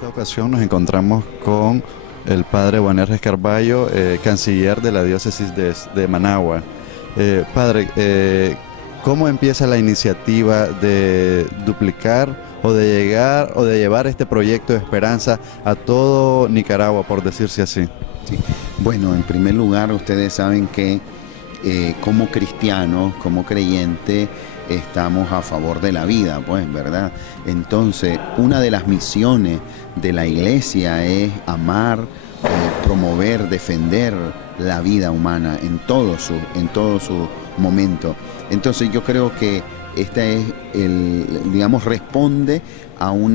esta ocasión nos encontramos con el padre Boanerges Carballo, canciller de la diócesis de Managua. Padre, ¿cómo empieza la iniciativa de duplicar o de llegar o de llevar este proyecto de esperanza a todo Nicaragua, por decirse así? Sí. Bueno, en primer lugar, ustedes saben que como cristianos, como creyentes, estamos a favor de la vida, pues, ¿verdad? Entonces, una de las misiones de la iglesia es amar, promover, defender la vida humana en todo su momento. Entonces, yo creo que esta es digamos, responde a un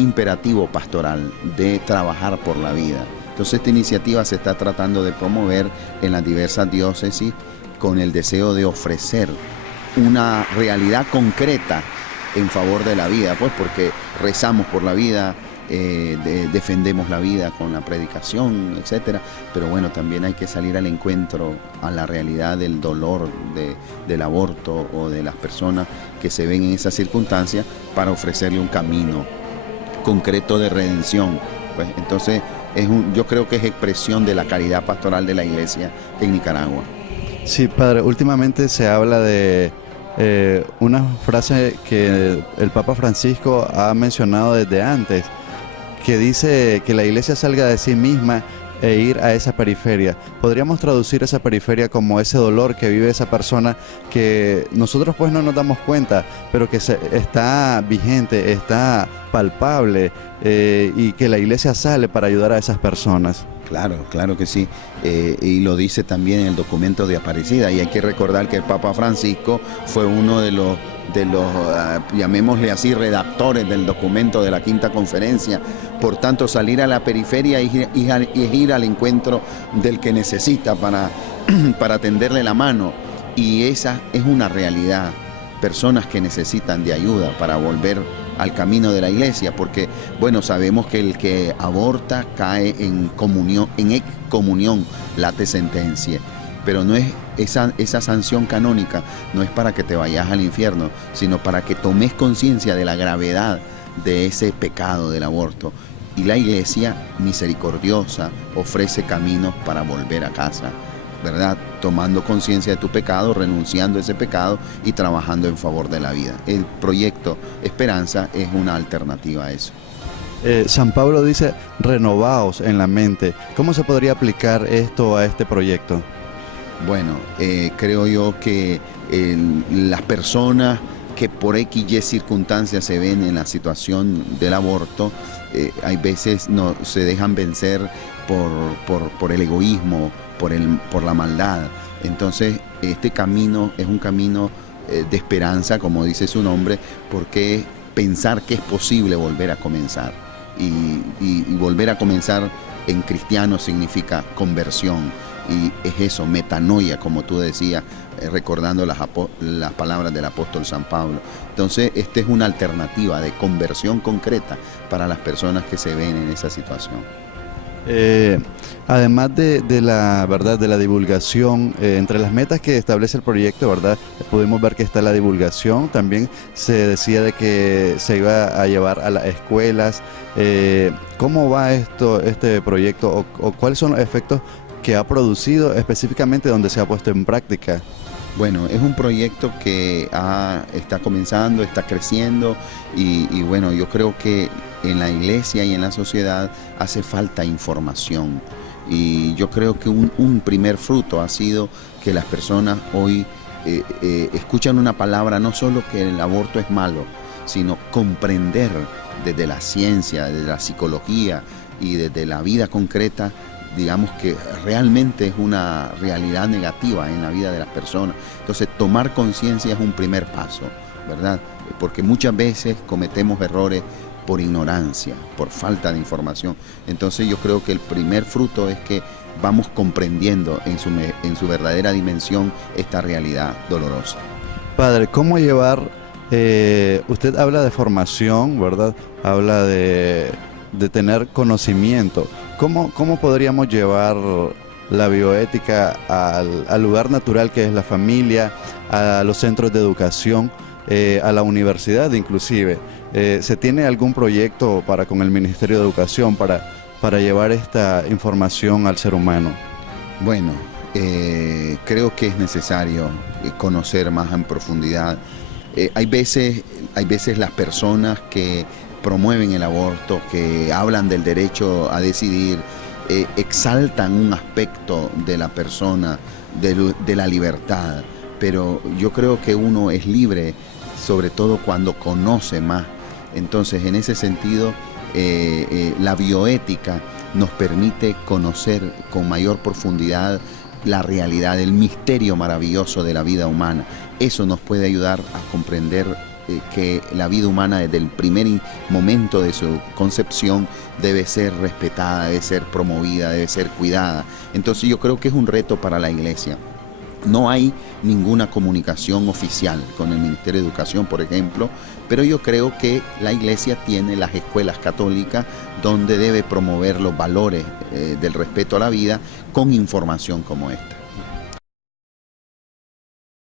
imperativo pastoral de trabajar por la vida. Entonces, esta iniciativa se está tratando de promover en las diversas diócesis con el deseo de ofrecer una realidad concreta en favor de la vida, pues porque rezamos por la vida, defendemos la vida con la predicación, etcétera, pero bueno, también hay que salir al encuentro a la realidad del dolor del aborto o de las personas que se ven en esas circunstancias para ofrecerle un camino concreto de redención. Pues entonces yo creo que es expresión de la caridad pastoral de la iglesia en Nicaragua. Sí, padre, últimamente se habla de una frase que el Papa Francisco ha mencionado desde antes, que dice que la iglesia salga de sí misma e ir a esa periferia. Podríamos traducir esa periferia como ese dolor que vive esa persona que nosotros pues no nos damos cuenta, pero que está vigente, está palpable, y que la iglesia sale para ayudar a esas personas. Claro, claro que sí, y lo dice también en el documento de Aparecida, y hay que recordar que el Papa Francisco fue uno de los llamémosle así, redactores del documento de la Quinta Conferencia. Por tanto, salir a la periferia es ir al encuentro del que necesita para tenderle la mano, y esa es una realidad. Personas que necesitan de ayuda para volver al camino de la iglesia, porque bueno, sabemos que el que aborta cae en comunión, en excomunión, late sentencia, pero no es esa sanción canónica, no es para que te vayas al infierno, sino para que tomes conciencia de la gravedad de ese pecado del aborto, y la iglesia misericordiosa ofrece caminos para volver a casa, ¿verdad? Tomando conciencia de tu pecado, renunciando a ese pecado y trabajando en favor de la vida. El proyecto Esperanza es una alternativa a eso. San Pablo dice, renovaos en la mente. ¿Cómo se podría aplicar esto a este proyecto? Bueno, creo yo que las personas que por X y circunstancias se ven en la situación del aborto, hay veces no se dejan vencer por el egoísmo, por la maldad. Entonces, este camino es un camino de esperanza, como dice su nombre, porque pensar que es posible volver a comenzar. Y volver a comenzar en cristiano significa conversión. Y es eso, metanoia, como tú decías, recordando las palabras del apóstol San Pablo. Entonces, esta es una alternativa de conversión concreta para las personas que se ven en esa situación. Además de la verdad de la divulgación, entre las metas que establece el proyecto, verdad, pudimos ver que está la divulgación. También se decía de que se iba a llevar a las escuelas. ¿Cómo va este proyecto o cuáles son los efectos que ha producido específicamente donde se ha puesto en práctica? Bueno, es un proyecto que está comenzando, está creciendo, y bueno, yo creo que en la iglesia y en la sociedad hace falta información, y yo creo que un primer fruto ha sido que las personas hoy escuchan una palabra, no solo que el aborto es malo, sino comprender desde la ciencia, desde la psicología y desde la vida concreta, digamos, que realmente es una realidad negativa en la vida de las personas. Entonces, tomar conciencia es un primer paso, ¿verdad? Porque muchas veces cometemos errores por ignorancia, por falta de información. Entonces, yo creo que el primer fruto es que vamos comprendiendo en su verdadera dimensión esta realidad dolorosa. Padre, ¿cómo llevar? Usted habla de formación, ¿verdad? Habla de tener conocimiento. ¿Cómo podríamos llevar la bioética al lugar natural que es la familia, a los centros de educación, a la universidad inclusive. ¿Se tiene algún proyecto con el Ministerio de Educación para llevar esta información al ser humano? Bueno, creo que es necesario conocer más en profundidad. Hay veces las personas que promueven el aborto, que hablan del derecho a decidir, exaltan un aspecto de la persona, de la libertad, pero yo creo que uno es libre, sobre todo cuando conoce más. Entonces, en ese sentido, la bioética nos permite conocer con mayor profundidad la realidad, el misterio maravilloso de la vida humana. Eso nos puede ayudar a comprender que la vida humana desde el primer momento de su concepción debe ser respetada, debe ser promovida, debe ser cuidada. Entonces yo creo que es un reto para la Iglesia. No hay ninguna comunicación oficial con el Ministerio de Educación, por ejemplo, pero yo creo que la Iglesia tiene las escuelas católicas donde debe promover los valores del respeto a la vida con información como esta.